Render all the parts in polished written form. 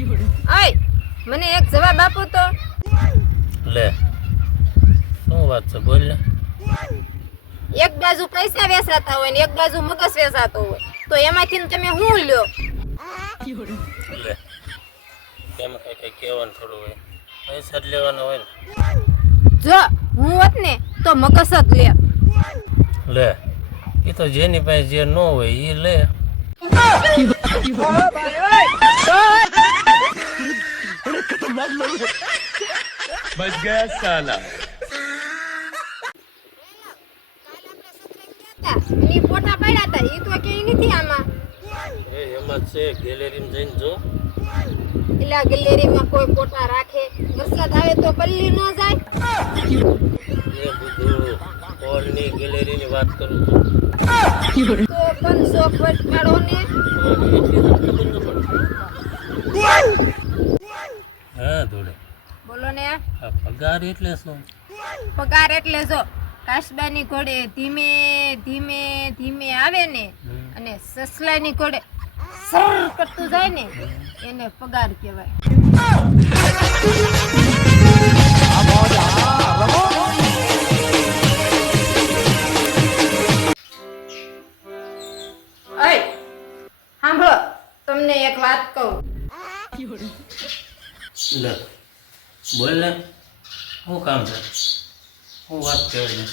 ઓય મને એક જવાબ આપો તો. લે શું વાત છે બોલ ને. એક બાજુ પૈસા વેચાતા હોય ને એક બાજુ મગજ વેચાતો હોય તો એમાંથી તમે શું લ્યો? લે કેમ કઈ કહેવાનું થોડું હોય, પૈસા જ લેવાના હોય ને. જો હું હોત ને તો મગજ જ લે. લે એ તો જેની પાસે જે ન હોય એ લે. बच गया साला। ઈ ફોટા પડ્યા હતા ઈ તો કે નથી આમાં. એમાં છે ગેલેરીમાં જઈને જો. એટલે ગેલેરીમાં કોઈ ફોટા રાખે, વરસાદ આવે તો પલ્લી ન જાય. એ બધું હોલની ગેલેરીની વાત કરું છું. તો પણ શોખ વટાડો ને. હા ધોળે બોલો ને. આ પગાર એટલે શું? પગાર એટલે જો કાશબાની ઘોડે ધીમે ધીમે ધીમે આવે ને અને સસલાની ઘોડે સર કરતું જાય ને એને પગાર કહેવાય. ઓય સાંભળો, તમને એક વાત કહું. લે બોલ ને શું કામ છે, શું વાત કહેવાય?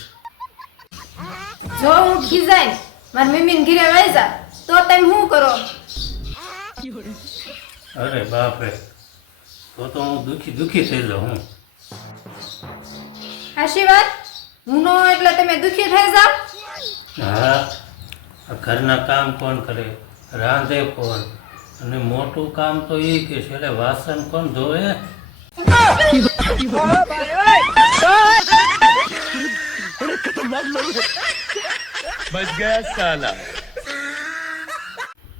જો હું ખીજાય મારી મમ્મીને ઘરે વહી જા તો તમે શું કરો? અરે બાપ રે, તો હું દુખી થઈ જાઉં. હું હાશી વાત? હું નો એટલે તમે દુખી થઈ જાવ? હા, આ ઘરના કામ કોણ કરે, રાંધે કોણ, અને મોટું કામ તો એ કે છે એટલે વાસણ કોણ ધોવે? बच गया साला।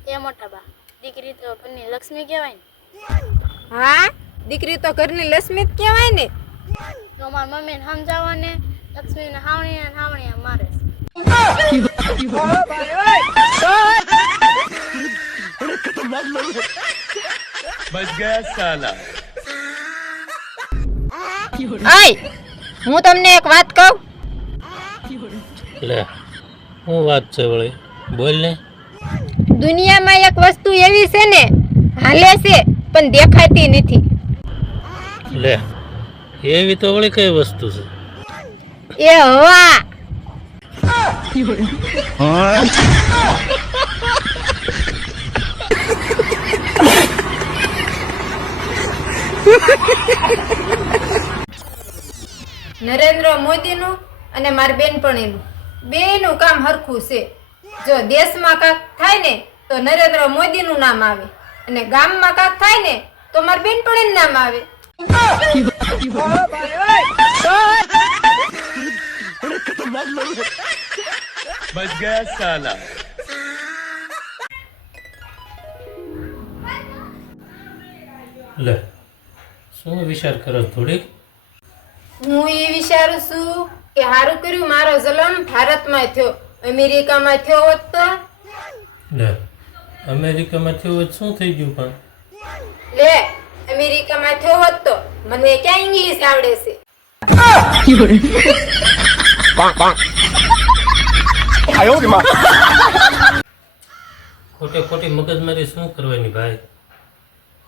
એ મોટા બા, દીકરી તો ઘરની લક્ષ્મી કહેવાય ને. હા, દીકરી તો ઘરની લક્ષ્મી જ કહેવાય ને. તો મારા મમ્મીને સમજાવો ને, લક્ષ્મીને હાવણીયા મારે. बच गया साला। આય હું તમને એક વાત કહું. લે શું વાત છે વળી, બોલ ને. દુનિયામાં એક વસ્તુ એવી છે ને હાલે છે પણ દેખાતી નથી. લે એવી તો વળી કઈ વસ્તુ છે? એ હવા. નરેન્દ્ર મોદીનું અને મારી બેનપણીનું બેયનું કામ હરખું છે. જો દેશમાં કાંક થાય ને તો નરેન્દ્ર મોદીનું નામ આવે અને ગામમાં કાંક થાય ને તો મારી બેનપણીનું નામ આવે. बच गया साला। લે શું વિચાર કરો થોડીક? હું એ વિચારું છું કે સારું કર્યું મારો જન્મ ભારતમાં થયો, અમેરિકામાં થયો હોત તો. લે અમેરિકામાં થયું હોય શું થઈ ગયું? પણ લે અમેરિકામાં થયો હોત તો મને ક્યાં ઇંગ્લિશ આવડે છે? ખોટે ખોટી મગજમારી શું કરવાની ભાઈ?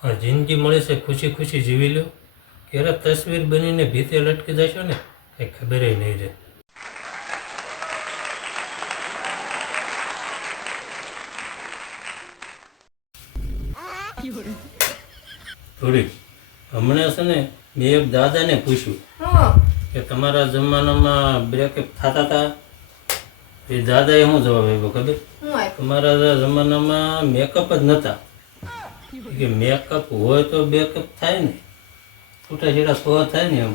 આ જિંદગી મળે છે ખુશી ખુશી જીવી લો, ક્યારે તસવીર બનીને ભીતે લટકી જશો ને એ ખબર નહીં રહે. થોડીક હમણાં છે ને મેં એક દાદાને પૂછ્યું હું કે તમારા જમાનામાં બ્રેકઅપ થતા હતા? એ દાદાએ શું જવાબ આપ્યો ખબર? હું આપ્યું? તમારા જમાનામાં મેકઅપ જ નહોતા. કે મેકઅપ હોય તો બેકઅપ થાય ને, છૂટા છેડા સો થાય ને એમ.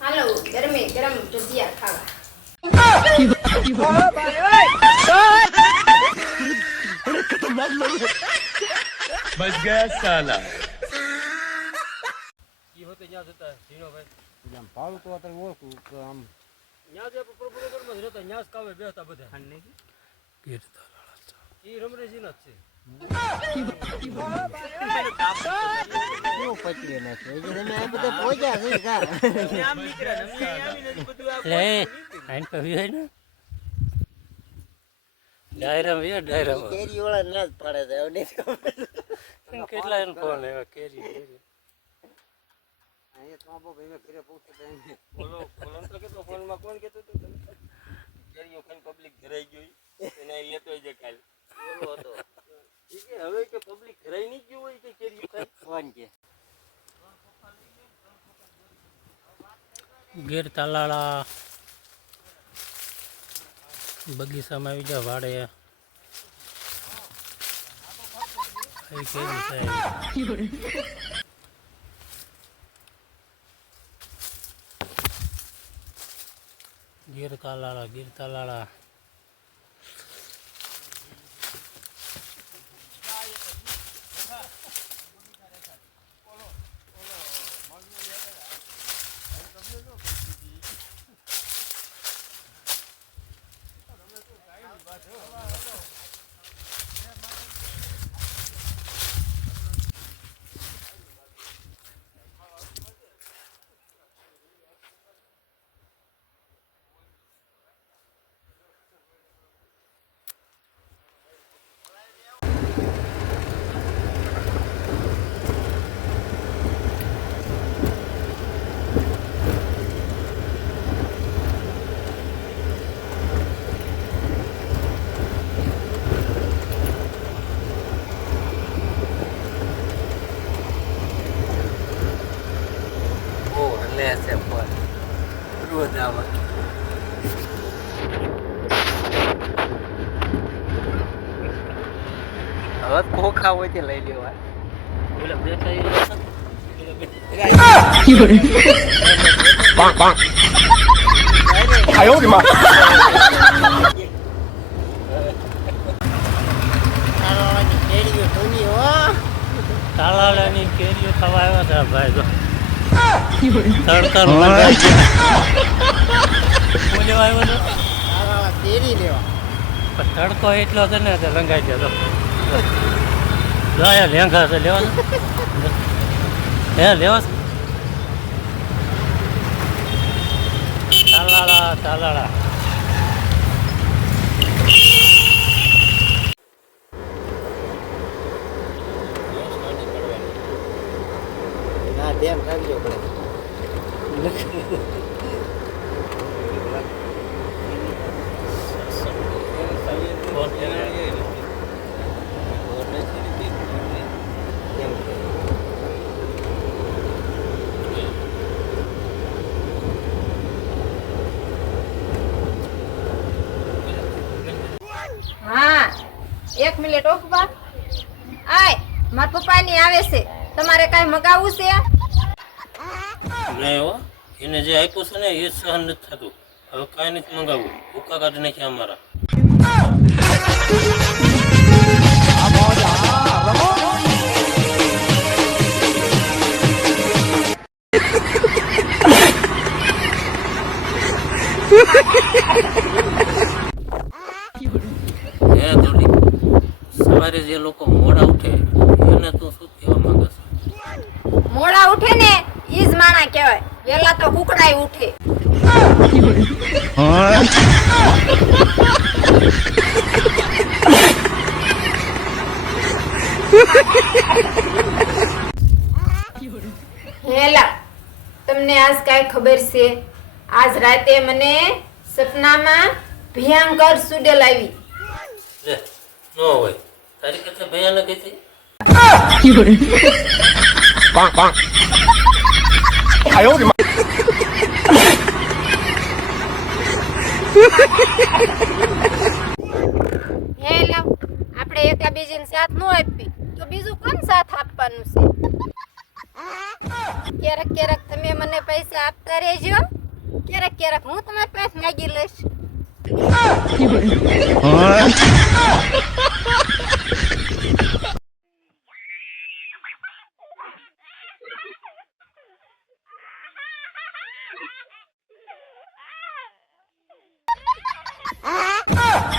હાલો ગરમે ગરમ ભજીયા ખાવા. बच गया साला। આમ ભાડું તો અત્યારે ઓળખું કે આમ ન્યા જે પ્રભુનગરમાં જ રહેતા ન્યા જ કામે બેસતા બધા ગીર તાલાળા ઈ રમરેજી ના જ છે કેટલા એને ફોન આવ્યા કેરી ફોનમાં કોણ કહેતું હતું કેરીઓ ખાઈને પબ્લિક ધરાઈ ગઈ એને લેતો જ કાલ બોલો હતો ઈ કે હવે કે પબ્લિક ધરાઈ નહીં ગયું હોય કે કેરીઓ ખાઈ કોણ કે ગીર તાલાળા બગીચામાં આવી જા વાડે કેવી છે ગીર તાલાળા હવે ખોખા હોય તે લઈ લેવા ઓલા બેઠા એ તાલાળાની કેરીઓ ખાવા આવ્યા હતા ભાઈ તો તડકા આવ્યો તો તડકો એટલો છે ને તો રંગાઈ ગયો તો લેંઘા છે લેવાનું હે લેવા તાલાળા ના ધ્યાન રાખજો પડે હા 1 મિનિટ ઓફવા આય મારા પપ્પાની આવે છે તમારે કાંઈ મગાવવું છે નહીં હો એને જે આપ્યું છે ને એ જ સહન નથી થતું હવે કાંઈ નથી મંગાવવું ભૂકા કાઢી નાખ્યા અમારા હે દોડી સવારે જે લોકો મોડા ઉઠે એને તું શું કહેવા માંગે છે મોડા ઉઠે ને ઈ જ માણા કહેવાય વેલા તો કુકડાય ઉઠે હેલા તમને આજ કાંઈ ખબર છે આજ રાતે મને સપનામાં ભયંકર સુડેલ આવી લે ન હોય તારી કરતા ભયાનક હતી હેલા આપણે એકા બીજીને સાથ ન આપી તો બીજું કોણ સાથ આપવાનું છે ક્યારેક ક્યારેક તમે મને પૈસા આપતા રહેજો ક્યારેક ક્યારેક હું તમારી પાસે માગી લઈશ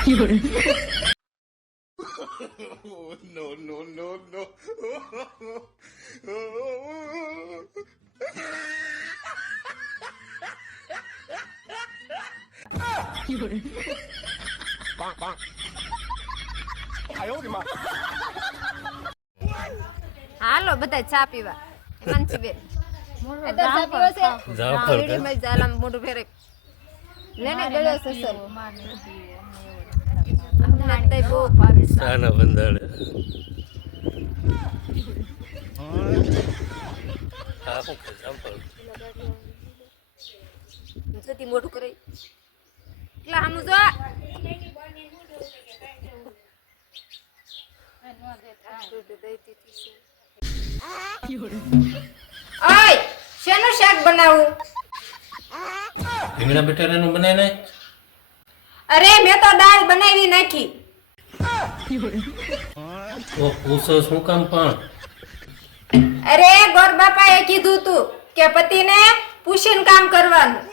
No, no, no, no. હાલો બધા ચા પીવા માનસીબેન એ તો ચા પીવો છે જાફર વીડી માં જાલામ મોઢું ફેરે લેને ગળે સસર હમણાં તઈ બહુ ભાવે છે સાના બંધાડે હા હું કે જાફર જતી મોઢું કરે એટલા હમુ જો ઓય શેનું શાક બનાવું રીંગણા બટાટાનું બનાય ને અરે મેં તો દાળ બનાવી નાખી તો પૂછો શું કામ પણ અરે ગોર બાપાએ કીધું તું કે પતિને પૂછીને કામ કરવાનું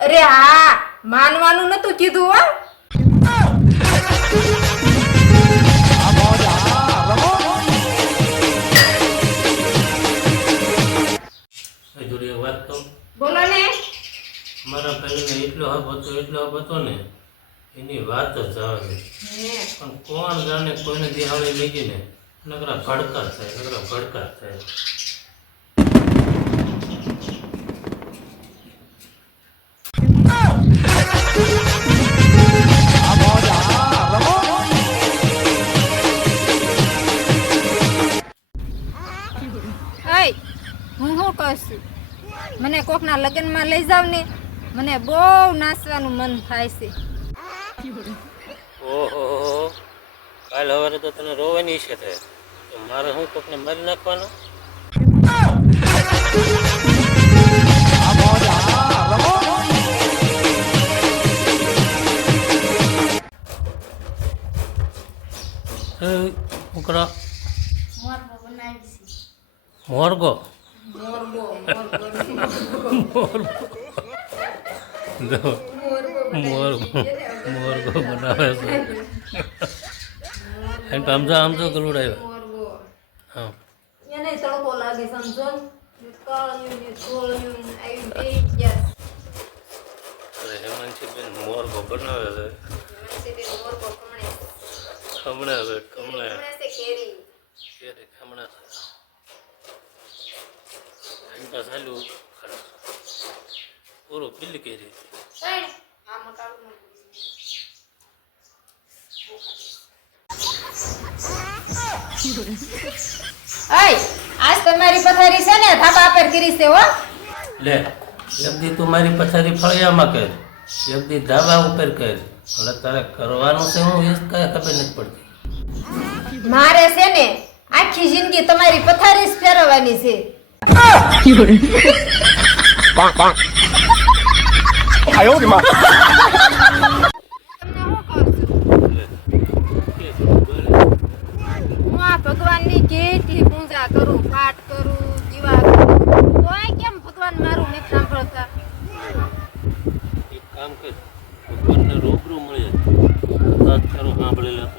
અરે હા માનવાનું નતું કીધું હો જોડે વાત કહું બોલો ને મારા ભાઈને એટલો હબ હતો ને એની વાત જ આવે પણ કોણ જાણે કોઈને દિહાળી લઈ ગઈ ને નકરા ભડકા થાય અય હું શું કહું છું મને કોકના લગ્નમાં લઈ જાવ ને મને બહુ નાચવાનું મન થાય છે ઓહો કાલ સવારે તો તને રોવાની ઈચ્છા થાય તો મારે હું કોકને મારી નાખવાનો ઉકરા મોરગો મોરગો બનાવે છે એમ આમજો ગલુડાવ્યો હા એને તડકો લાગે સમજો કાળિયું ને ધોળિયું આવી બેઈ ગયા અરે હેમાંશીબેન મોરગો બનાવે છે ખમણે કેરી ખમણે ચાલ્યું પૂરું પીલી કેરી અય આજ તમારી પથારી છે ને ધાબા પર કરી છે હો લે એક દી તું મારી પથારી ફળિયામાં કર એક દી ધાબા ઉપર કર એટલે તારે કરવાનું છે હું એ કઈ ખબર નથી પડતી મારે છે ને આખી જિંદગી તમારી પથારી જ ફેરવવાની છે હું આ ભગવાનની કેટલી પૂજા કરું પાઠ કરું દીવા કરું તોય કેમ ભગવાન મારું નથી સાંભળતા એક કામ કર ભગવાનને રૂબરૂ મળે વાત ખરું સાંભળેલા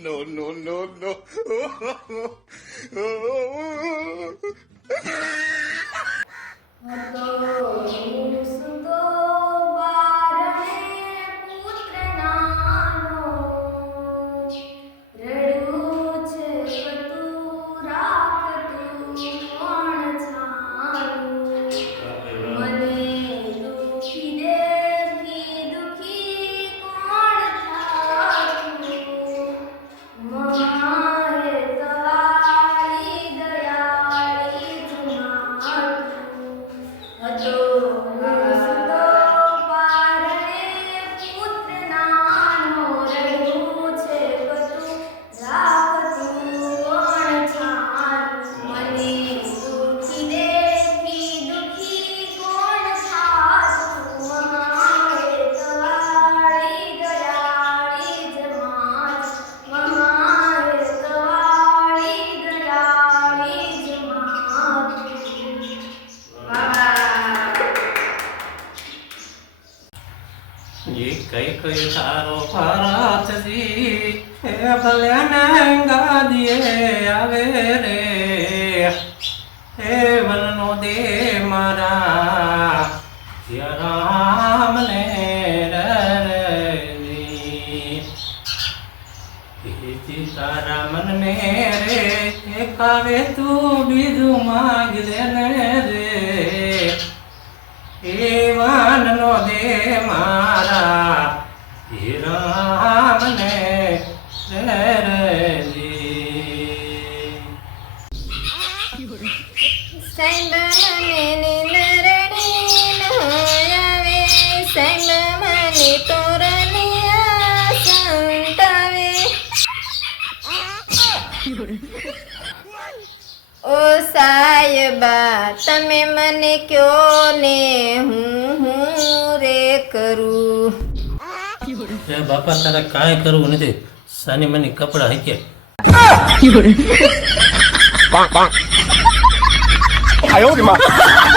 No, no, no, no. કઈ તારો ભરતજી હે ભલે ને ગાદીએ આવે રે હે વનનો દે મારા સિયા રામને રે તારા મનને રે એકાવે તું બીજું માંગ દે ને રે એ વાનનો દે મારા હે રામને સાંબ મને નિંદરડી ન આવે સાંબ મને તોરલિયા સંતાવે ઓ સાયબા તમે મને કયો ને હું રે કરું એ બાપા તારે કાંઈ કરવું નથી સાની મને કપડા હકે 哎呦我的妈！